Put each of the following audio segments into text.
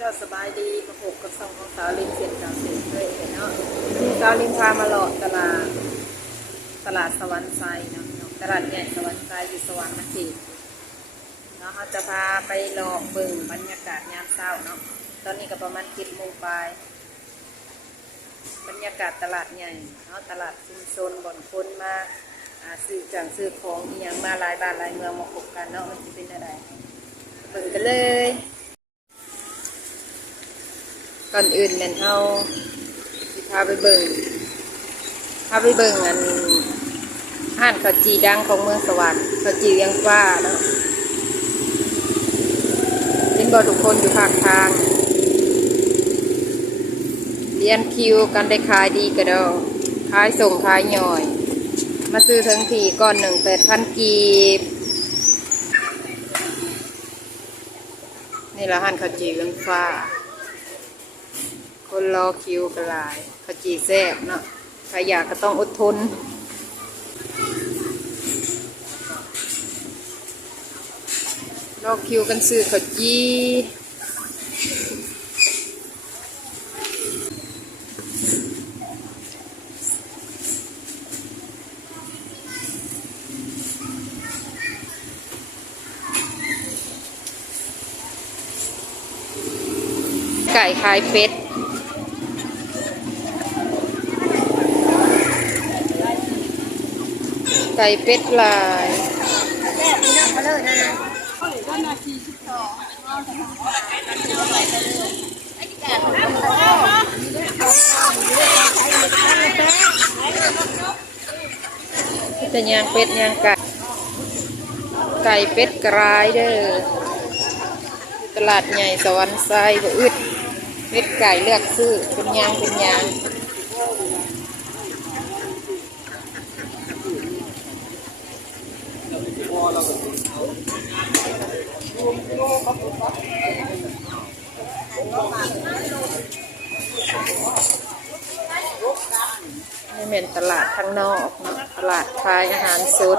จ้าสบายดีประกบกับสองของสาวลินเสียนกาวเสียนเคยเนาะสาวลินพามาหลอดตลาดตลาดสวรรค์ไซเนาะตลาดใหญ่สวรรค์ไซอยู่สวรรค์นครเนาะเขาจะพาไปหลอกเบิ่งบรรยากาศยามเช้าเนาะตอนนี้ก็ประมาณเจ็ดโมงปลายบรรยากาศตลาดใหญ่เนาะตลาดชุมชนบ่อนคนมาอ่าซื้อจังซื้อของอีหยังมาหลายบ้านหลายเมืองมาพบกันเนาะมันจะเป็นอะไรเบิ่งกันเลย ก่อนอื่นแม่นเฮาสิพาไปเบิ่งพาไปเบิ่งอันห้านข้าวจีดังของเมืองสวรรค์ข้าวจีเวียงฟ้าเนาะเห็นบ่ทุกคนอยู่ภาคทางเรียนคิวกันได้ขายดีกระดอกขายส่งขายย่อย มาซื้อทั้งทีก้อนหนึ่งแปดพันกีบนี่ละห้านข้าวจีเวียงฟ้า คนรอคิวกันหลายขจีแซ่บเนาะใครอยากก็ต้องอดทนรอคิวกันซื้อขจีไก่ขายเป็ด ไก่เป็ดลายแต่ยางเป็ดยางไก่ ไก่เป็ดกรายเด้อ ตลาดใหญ่สวรรค์ไซบ่อึดเป็ดไก่เลือกซื้อเป็นยางเป็นยาง นี่เป็นตลาดข้างนอก ตลาดขายอาหารสด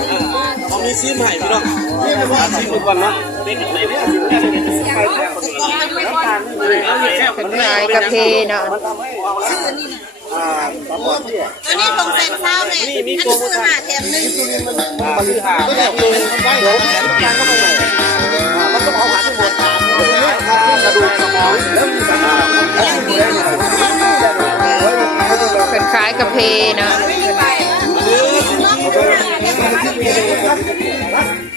มีซีมให้พี่น้องมาซีมก่อนเนาะเป็นขายกาแฟเนาะตัวนี้ลงเซ็นเศร้าเลยอันนี้คือหาแถมหนึ่งมันคือหาแแบบนึงเดี๋ยวแขนแขนเข้าไปหน่อยมันต้องเอาหาทั้งหมดกระดูกสมองแล้วมีสมองเป็นขายกาแฟเนาะ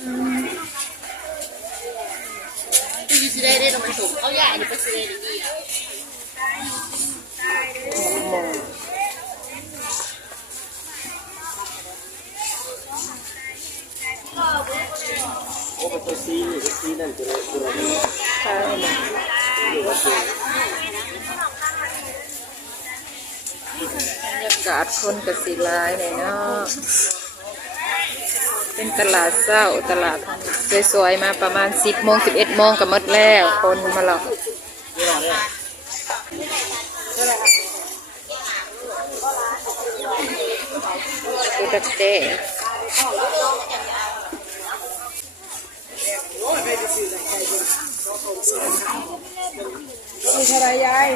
ที่ยูซีได้ได้ลงมถูกเอาใหญ่หรือไปซีได้ดีอะโอ้ป็นตัวซีซีนั่นตัวตัวนี้ใช่เนาะบรรยากาศคนกับสีลายเลยเนาะ เป็นตลาดเศร้าตลาดสวยๆมาประมาณสิบโมงสิบเอ็ดโมงก็หมดแล้วคนมาหรอกกระเตะมีเท่าไรยาย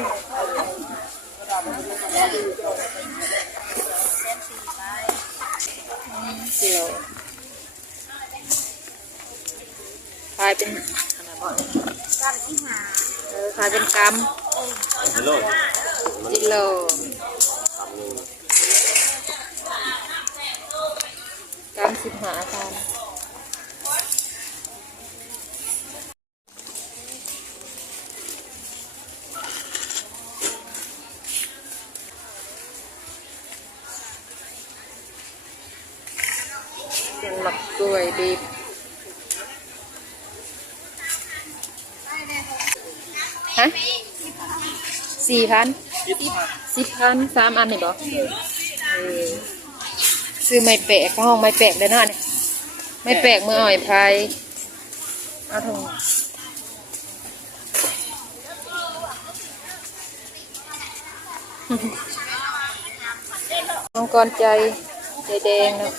กิโลขายเป็นขนาดบ่เออขายเป็นกรัมกิโลกรัมสิบห้าพันเป็นหมักกล้วยดิบ ฮะสี่พันสิบพันสามอันนี่บอกเออซื้อไม่แปลกเข้าห้องไม่แปลกเลยเนาะเนี่ยไม่แปลกเมื่ออ่อยไพรเอาถุงมังกรใจใจแดงเนาะ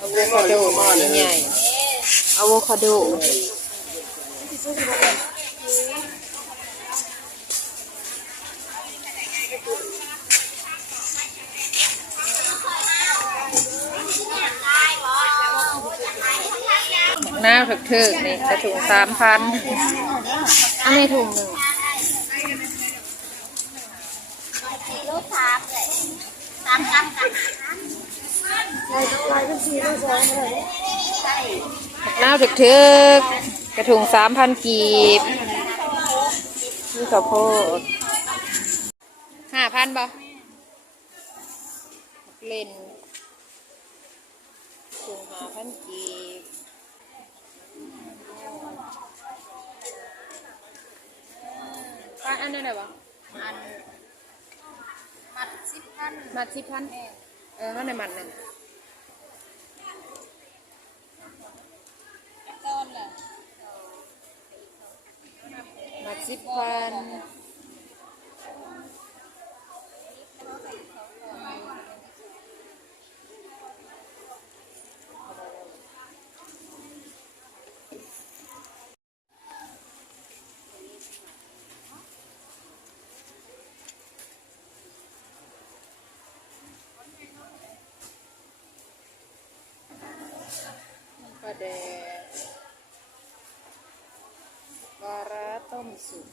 อะโวคาโดใหญ่ๆอะโวคาโด หน้าถึกถึกนี่กระถุงสามพันอันนี้ถุงหนึ่งลูกสามเลยสามกรัมกันหายลายก็สีลูกสองเลยหน้าถึกถึก กระถุงสามพันกีบนี่ข้าวโพดห้าพันบ่เล่นถุงห้าพันกีบป้าอันนี้ไหนบ่อันมัดสิบพันมาสิบพันเออว่าในมันหนึ่งต้นเลยมาสิบพันปลาแดกปลาร้า ต้มสุก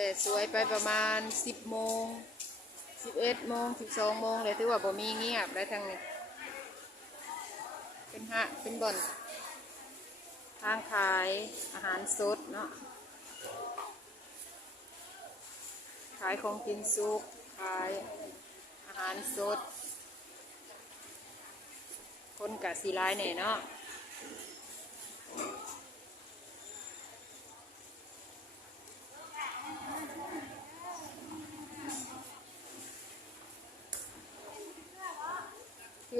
แต่สวยไปประมาณสิบโมงสิบเอ็ดโมงสิบสองโมงเลยถือว่าบ่มีเงียบได้ทางนี้เป็นฮะเป็นบ่อน ทางขายอาหารสดเนาะขายของกินสุกขายอาหารสด คนกะสีร้ายแน่เนาะ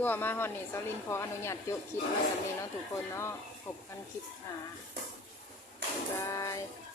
คือว่ามาฮอนนี่ซาลินพออนุญาตยกคลิปไว้แบบนี้เนาะทุกคนเนาะพบกันคลิปหนาบ๊าบาย